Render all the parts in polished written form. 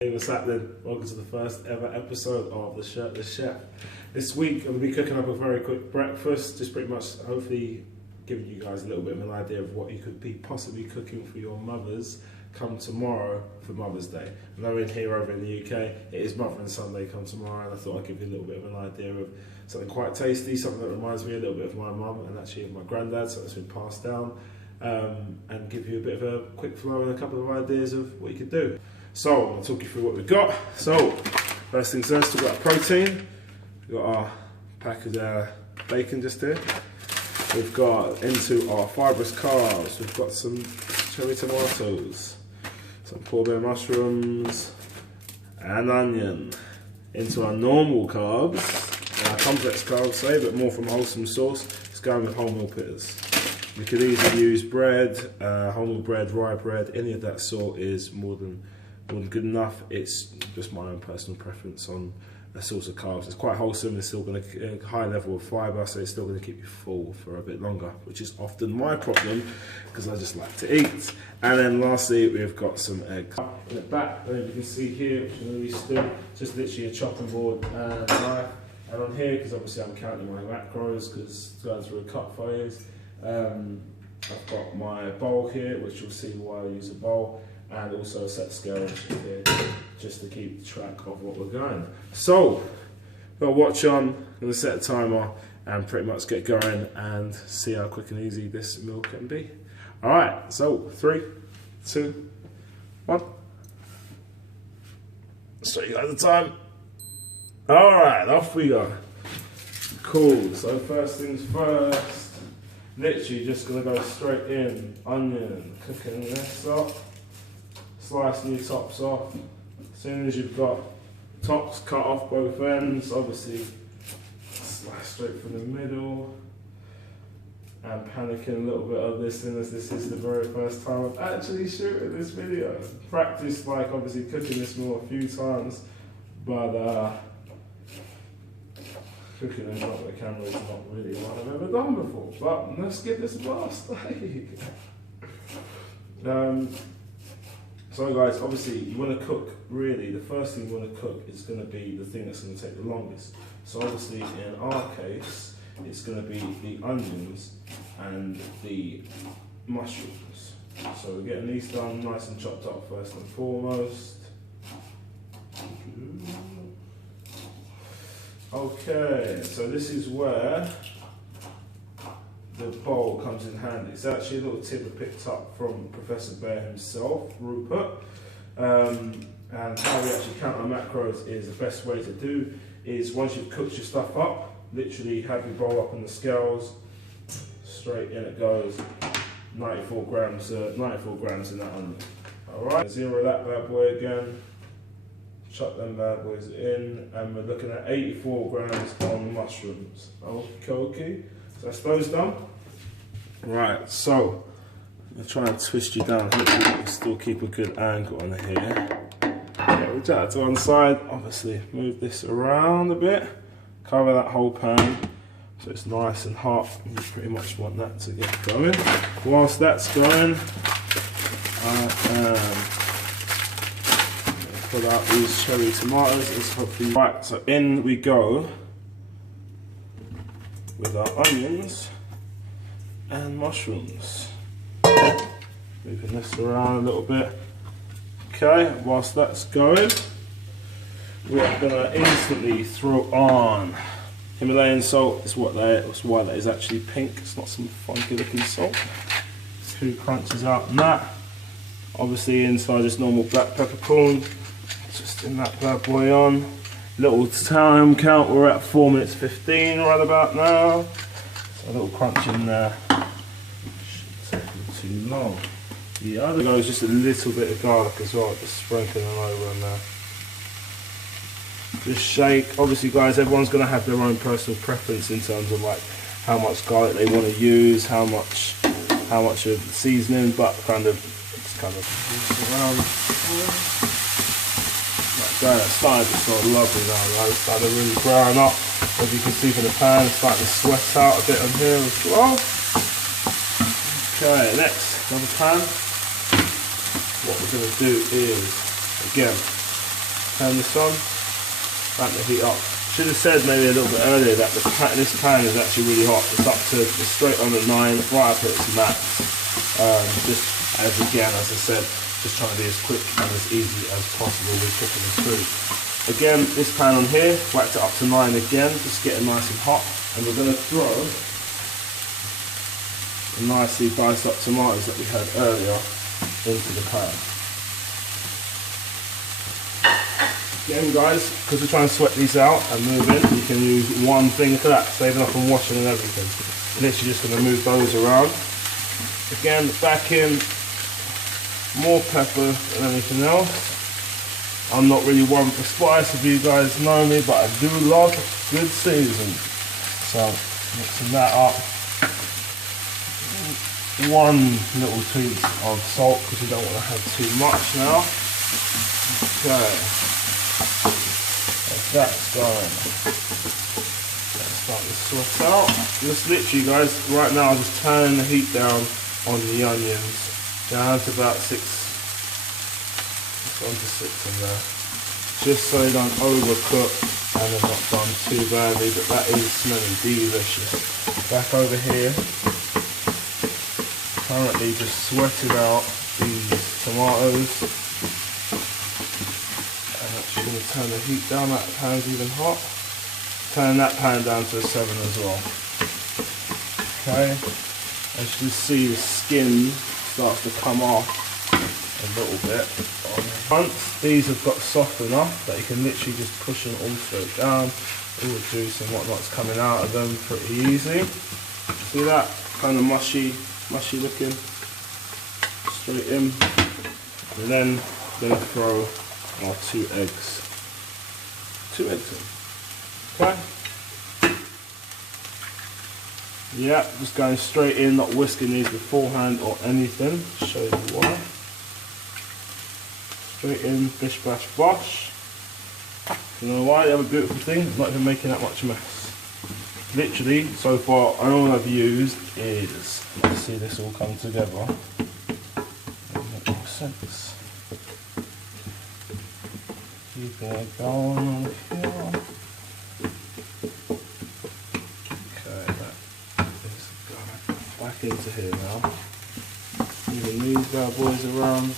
Hey, what's happening? Welcome to the first ever episode of The Shirtless Chef. This week I'm going to be cooking up a very quick breakfast, just pretty much hopefully giving you guys a little bit of an idea of what you could be possibly cooking for your mothers come tomorrow for Mother's Day. I know in here over in the UK it is Mothering Sunday come tomorrow, and I thought I'd give you a little bit of an idea of something quite tasty, something that reminds me a little bit of my mum and actually of my granddad, so it's been passed down, and give you a bit of a quick flow and a couple of ideas of what you could do. So, I'm going to talk you through what we've got. So, first things first, we've got protein. We've got our pack of bacon just here. We've got into our fibrous carbs. We've got some cherry tomatoes, some portobello mushrooms, and onion. Into our normal carbs, our complex carbs, say, but more from a wholesome source. It's going with wholemeal bitters. You could easily use bread, wholemeal bread, rye bread, any of that sort is more than good enough. It's just my own personal preference on a source of carbs. It's quite wholesome, it's still going to high level of fibre, so it's still going to keep you full for a bit longer, which is often my problem because I just like to eat. And then lastly, we've got some eggs. In the back, you can see here, which is going to be still just literally a chopping board and knife. And on here, because obviously I'm counting my macros because it's going through a cut phase, I've got my bowl here, which you'll see why I use a bowl, and also a set scale here, just to keep track of what we're going. So, got a watch on, going to set a timer and pretty much get going and see how quick and easy this meal can be. Alright, so 3, 2, 1. Let's show you guys the time. Alright, off we go. Cool, so first things first, literally just going to go straight in. Onion, cooking this up. Slicing your tops off. As soon as you've got tops cut off both ends, obviously slice straight from the middle. And panicking a little bit of this, and as this is the very first time I'm actually shooting this video. Practiced like obviously cooking this meal a few times, but cooking in front of the camera is not really what I've ever done before. But let's give this a blast. So guys, obviously you want to cook, really, the first thing you want to cook is going to be the thing that's going to take the longest. So obviously in our case, it's going to be the onions and the mushrooms. So we're getting these done nice and chopped up first and foremost. Okay, so this is where the bowl comes in handy. It's actually a little tip I picked up from Professor Bear himself, Rupert. And how we actually count our macros is the best way to do is once you've cooked your stuff up, literally have your bowl up on the scales, straight in it goes, 94 grams in that onion. Alright, zero that bad boy again, chuck them bad boys in, and we're looking at 84 grams on the mushrooms. Okay. So that's those done. Right, so I'm going to try and twist you down. Hopefully you can still keep a good angle on here. Yeah, we'll jack it to one side. Obviously, move this around a bit. Cover that whole pan so it's nice and hot. You pretty much want that to get going. Whilst that's going, I am going to pull out these cherry tomatoes. It's hopefully right. So in we go with our onions and mushrooms. Moving this around a little bit. Okay, whilst that's going, we're gonna instantly throw on Himalayan salt. It's why that is actually pink. It's not some funky looking salt. 2 crunches out on that. Obviously inside this normal black peppercorn. Just in that bad boy on. Little time count, we're at 4 minutes 15 right about now. So a little crunch in there. Shouldn't take too long. The other goes just a little bit of garlic as well, just sprinkling them over in there. Just shake. Obviously guys, everyone's going to have their own personal preference in terms of like how much garlic they want to use, how much of seasoning, but it's kind of around. It's starting to smell lovely now, right? It's starting to really brown up. As you can see from the pan, it's starting to sweat out a bit on here as well. Okay, next, another pan. What we're going to do is, again, Turn this on, back the heat up. Should have said maybe a little bit earlier that this pan is actually really hot. It's straight on at 9, right up at its max. Just as I said, just trying to be as quick and as easy as possible with cooking this food. Again, this pan on here, whacked it up to 9 again, just getting nice and hot. And we're going to throw the nicely diced up tomatoes that we had earlier into the pan. Again guys, because we're trying to sweat these out and move in, you can use one thing for that, saving up on washing and everything. Literally just going to move those around. Again, back in, more pepper than anything else. I'm not really one for spice, if you guys know me, but I do love good seasoning. So, mixing that up. One little teaspoon of salt, because you don't want to have too much now. Okay. That's going. Let's start to sort out. Just literally guys, right now I'm just turning the heat down on the onions. Down to about 6. Just on to 6 in there. Just so they don't overcook and they're not done too badly, but that is smelling delicious. Back over here. Currently just sweating out these tomatoes. Going to turn the heat down, that pan's even hot. Turn that pan down to a 7 as well. Okay, as you can see the skin starts to come off a little bit. Once these have got soft enough that you can literally just push them all straight down, all the juice and whatnot's coming out of them pretty easy. See that? Kind of mushy looking. Straight in. And then I'm going to throw our 2 eggs. 2 eggs in. Okay. Yeah, just going straight in, not whisking these beforehand or anything. Show you why. Straight in, bish bash bosh. You know why? They have a beautiful thing, not even making that much mess. Literally, so far, all I've used is, let's see this all come together. Doesn't make more sense. Keeping it going on here. Okay, that is going back into here now. Moving these bad boys around.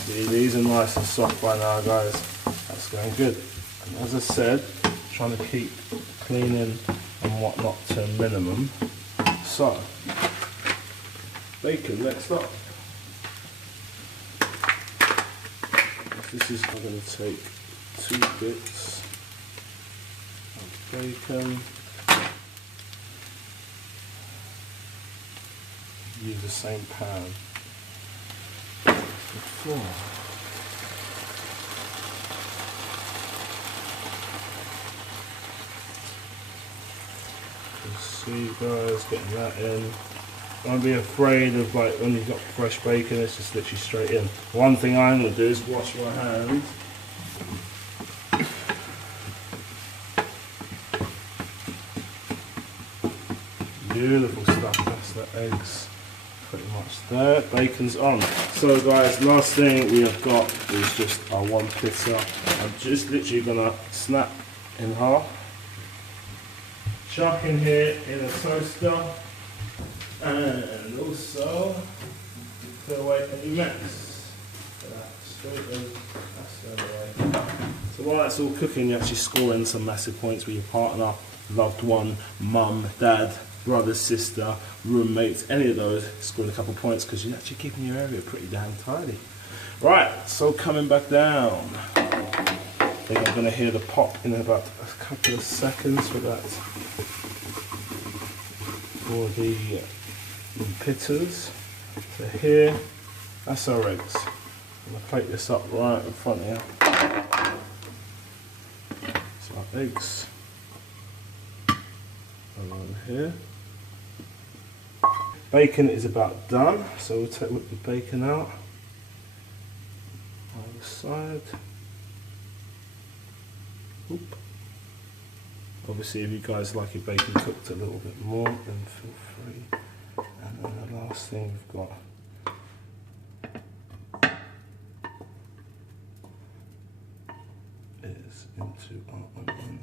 See, these are nice and soft by now, guys. That's going good. And as I said, trying to keep cleaning and whatnot to a minimum. So, bacon next up. This is, I'm going to take 2 bits of bacon, use the same pan before. You see guys, getting that in. Don't be afraid of like when you've got fresh bacon, it's just literally straight in. One thing I'm going to do is wash my hands. Beautiful stuff, that's the eggs pretty much there. Bacon's on. So guys, last thing we have got is just our 1 pizza. I'm just literally going to snap in half. Chuck in here in a toaster. And also clear away any mess. Straight in, that's the other way. So while that's all cooking, you actually score in some massive points with your partner, loved one, mum, dad, brother, sister, roommates, any of those, scoring a couple of points because you're actually keeping your area pretty damn tidy. Right, so coming back down. I think I'm going to hear the pop in about a couple of seconds for that. For the pitters. So here, that's our eggs. I'm going to plate this up right in front here. So our eggs around here. Bacon is about done, so we'll whip the bacon out on the side. Oop. Obviously, if you guys like your bacon cooked a little bit more, then feel free. And then the last thing we've got is into our onions.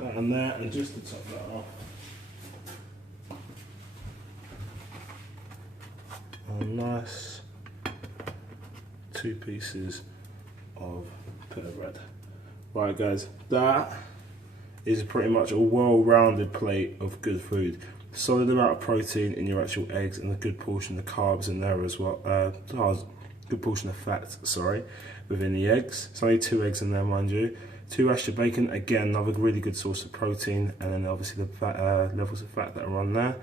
That and there, and just to top that off, a nice 2 pieces of pita bread. Right guys, that is pretty much a well-rounded plate of good food. Solid amount of protein in your actual eggs and a good portion of carbs in there as well. Good portion of fat, sorry, within the eggs. It's only 2 eggs in there, mind you. 2 rashers of bacon, again, another really good source of protein, and then obviously the fat, levels of fat that are on there.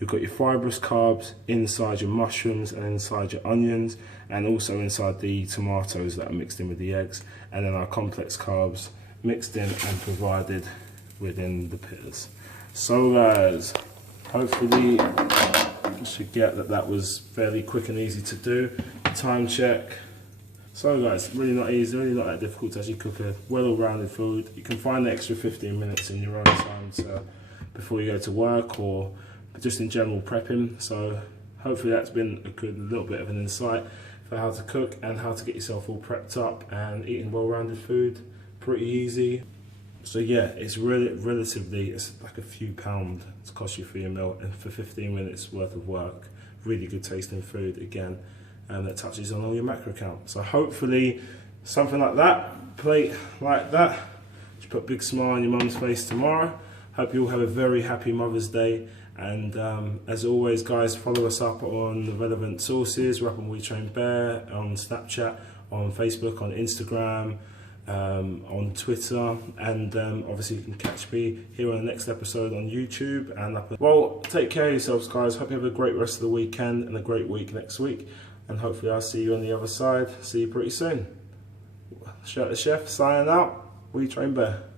You've got your fibrous carbs inside your mushrooms and inside your onions, and also inside the tomatoes that are mixed in with the eggs, and then our complex carbs mixed in and provided within the pitas. So guys, hopefully you should get that was fairly quick and easy to do. Time check. So guys, really not easy, really not that difficult to actually cook a well-rounded food. You can find the extra 15 minutes in your own time before you go to work, or just in general prepping. So hopefully that's been a good little bit of an insight for how to cook and how to get yourself all prepped up and eating well-rounded food. Pretty easy. So yeah, it's really relatively, it's like a few pounds to cost you for your meal, and for 15 minutes worth of work, really good tasting food again, and that touches on all your macro count. So hopefully something like that, plate like that, just put a big smile on your mum's face tomorrow. Hope you all have a very happy Mother's Day, and as always guys, follow us up on the relevant sources. We're up on We Train Bear, on Snapchat, on Facebook, on Instagram, on Twitter, and obviously you can catch me here on the next episode on YouTube. And well, take care of yourselves guys. Hope you have a great rest of the weekend and a great week next week, and hopefully I'll see you on the other side. See you pretty soon. Shirtless Chef signing out. We Train Bear.